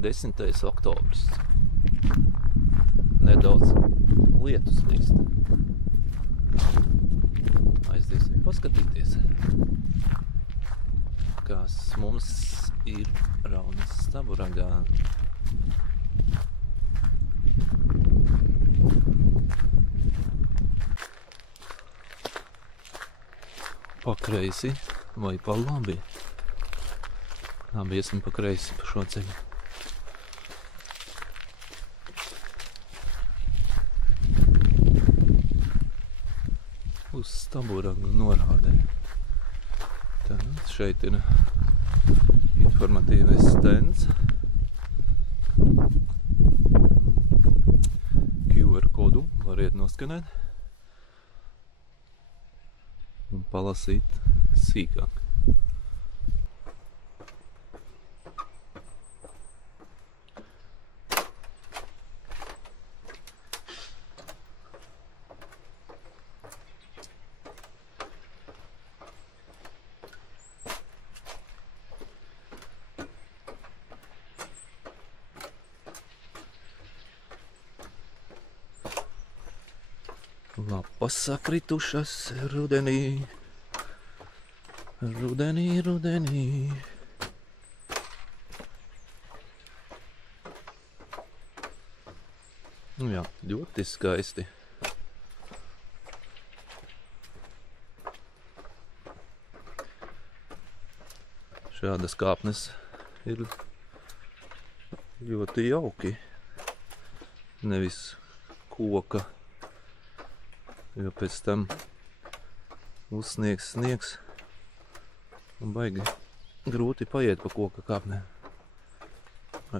10. oktobris. Nedaudz lietus nīkst. Aizdiesim paskatīties, kas mums ir Raunas Staburagā. Pa kreisi vai pa labi? Labi, iesim pa kreisi pa šo ceļu. Uz Staburagu norāde. Tad šeit ir informatīvais stends. QR kodu variet noskanēt un palasīt sīkāk. Lapas sakritušas rudenī, rudenī, rudenī. Nu jā, ļoti skaisti. Šādas kāpnes ir ļoti jauki. Nevis koka. Jo pēc tam uzsniegs sniegs un baigi grūti paiet pa koka kāpnē.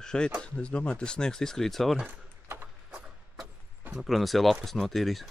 Šeit, es domāju, tas sniegs izkrīt cauri. Nu, protams, ja lapas notīrīs.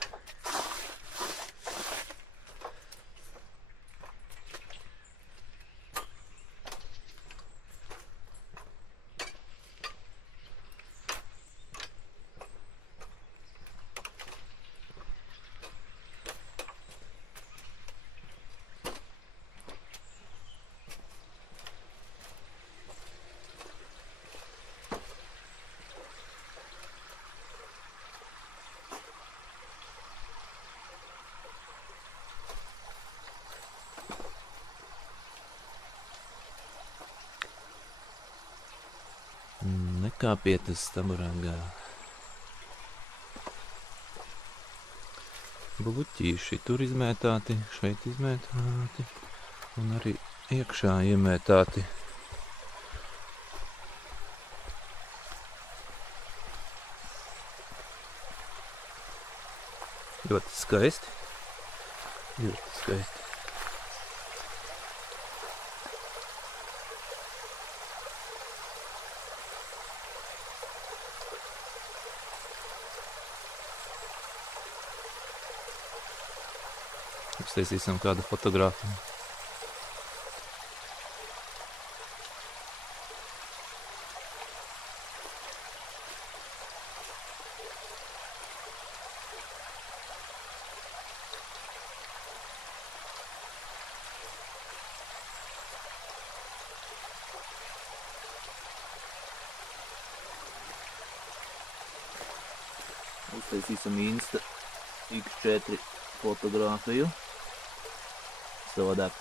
Nekāpiet uz Staburagā. Bluķīši tur izmētāti, šeit izmētāti un arī iekšā iemētāti. Ļoti skaisti. Ļoti skaisti. Uztaisīsim kādu fotogrāfiju. Uztaisīsim Insta X4 fotogrāfiju. Savādāk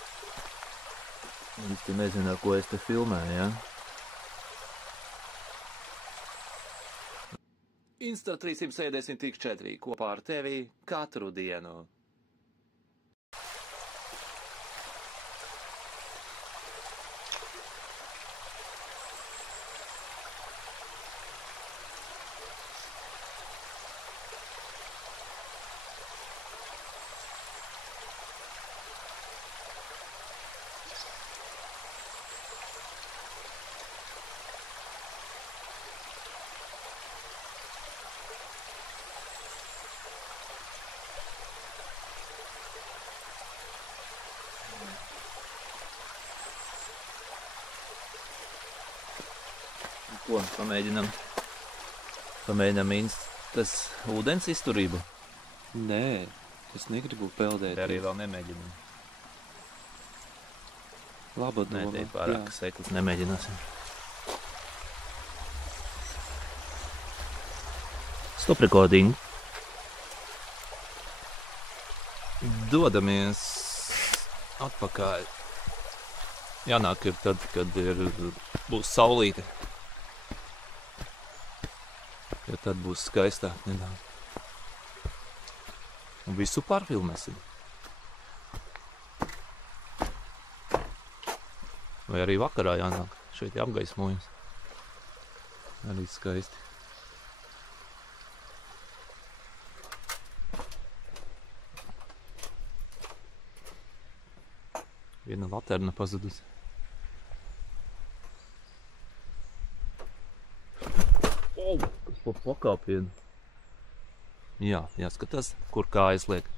īsti nezinu, ar ko es te filmēju, ja? Insta 370X4 kopā ar tevi katru dienu. Ko? Pamēģinam Instas ūdens izturību? Nē, es negribu peldēt. Arī vēl nemēģinam. Laba doma. Nē, te pārāk seklis nemēģināsim. Stop recording. Dodamies atpakaļ. Jānāk ir tad, kad būs saulīte. Jo tad būs skaistāk nedaudz. Un visu pārfilmēsim. Vai arī vakarā jānāk. Šeit ir apgaismojums. Arī skaisti. Viena laterna pazudusi. Kas pa pakāpienu? Jā, jāskatās, kur kājas liek.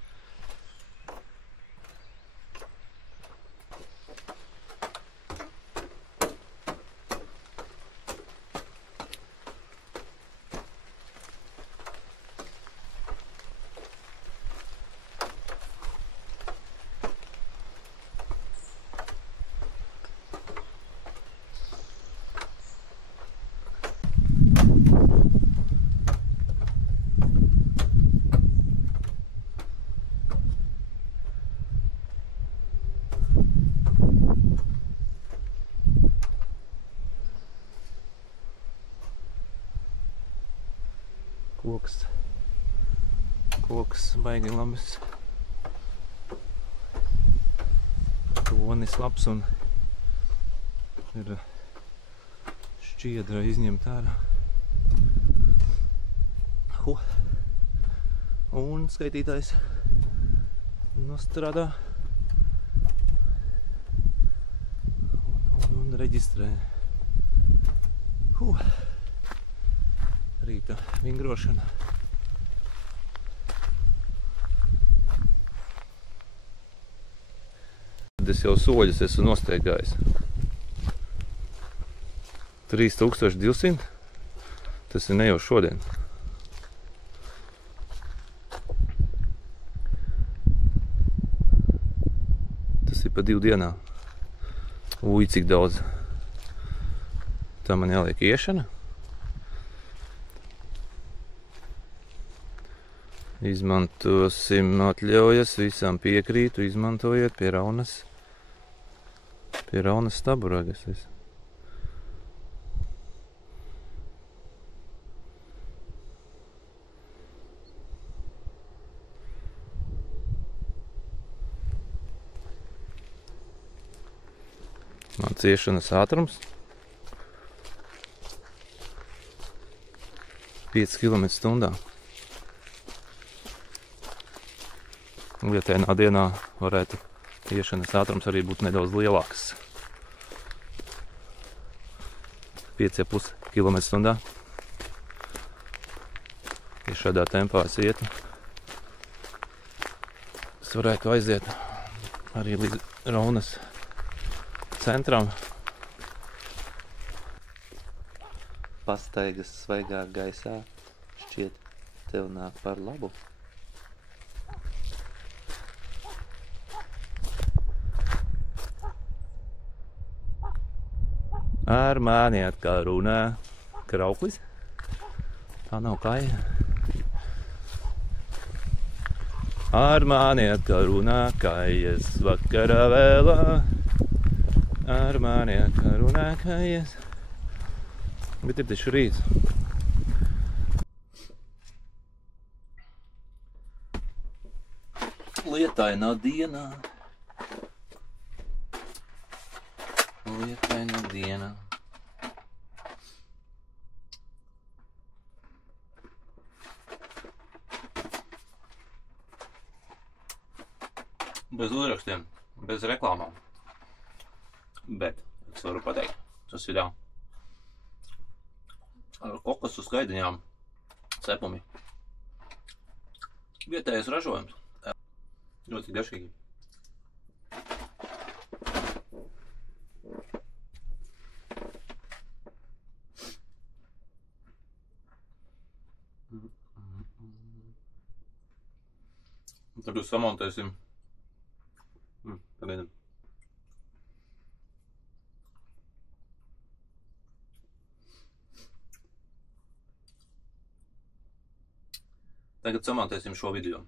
Koks baigi labs. Tonis labs un ir šķiedra izņemt ārā. Un skaitītājs nostrādā un reģistrē. Rīta vingrošana. Es jau soļus esmu nosteigājis. 3200. Tas ir ne jau šodien. Tas ir pa 2 dienām. Cik daudz. Tā man jāliek iešana. Izmantosim atļaujas, visām piekrītu, izmantojiet pie Raunas staburagas. Man ciešanas ātrums 5 km/h. Lietainā dienā varētu iešanas ātrums arī būt nedaudz lielāks. 5,5 km/h. Ja šādā tempā es ietu, es varētu aiziet arī līdz Raunas centram. Pastaigas svaigā gaisā šķiet tev nāk par labu. Ar mani atkal runā krauklis. Tā nav kāja. Ar mani atkal runā kājas vakarā vēlā. Ar mani atkal runā kājas. Bet ir taču rīts. Lietainā dienā. Lietainā dienā. Bez uzrakstiem, bez reklāmām. Bet es varu pateikt, tas ir ar kokosu skaidiņām cepumi. Vietējais ražojums. Ļoti garšīgi. Tagad samontēsim. Pagaidām. Tagad samontēsim šo video.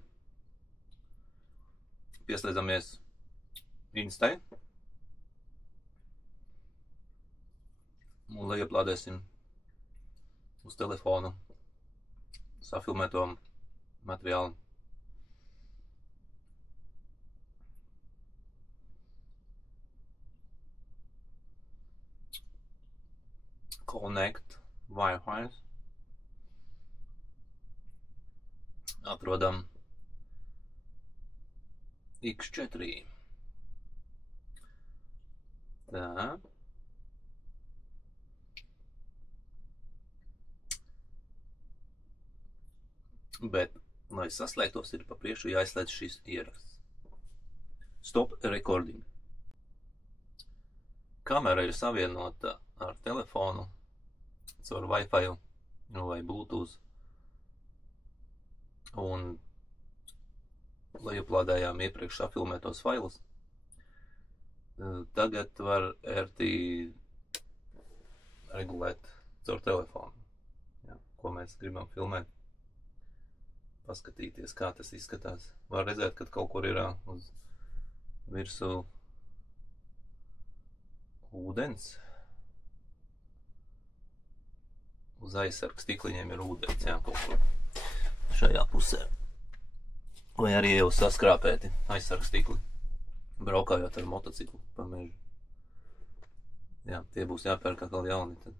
Pieslēdzamies Instai. Un lejuplādēsim uz telefonu safilmēto materiālu. Connect Wi-Fi. Atrodam X4. Tā. Bet, lai saslēgtos, ir pa priekšu jāizslēdz šis ieraksts. Stop recording. Kamera ir savienota ar telefonu caur Wi-Fi vai Bluetooth. Un lejuplādējām iepriekš safilmētos failus. Tagad var ērti regulēt caur telefonu, ja, ko mēs gribam filmēt. Paskatīties, kā tas izskatās. Var redzēt, kad kaut kur ir uz virsū ūdens. Uz aizsargu stikliņiem ir ūdens, jā, kaut kur šajā pusē. Vai arī jau saskrāpēti aizsargu stikli, braukājot ar motociklu pa mežu. Jā, tie būs jāpērk atkal jauni tad.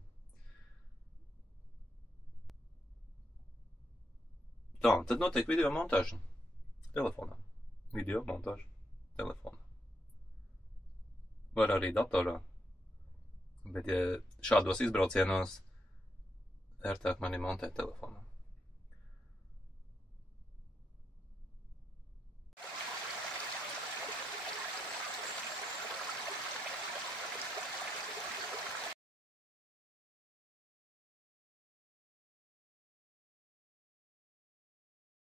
Tā, tad notiek video montāža telefonā. Video montāža telefonā. Var arī datorā. Bet, ja šādos izbraucienos, ērtāk mani montēt telefonā.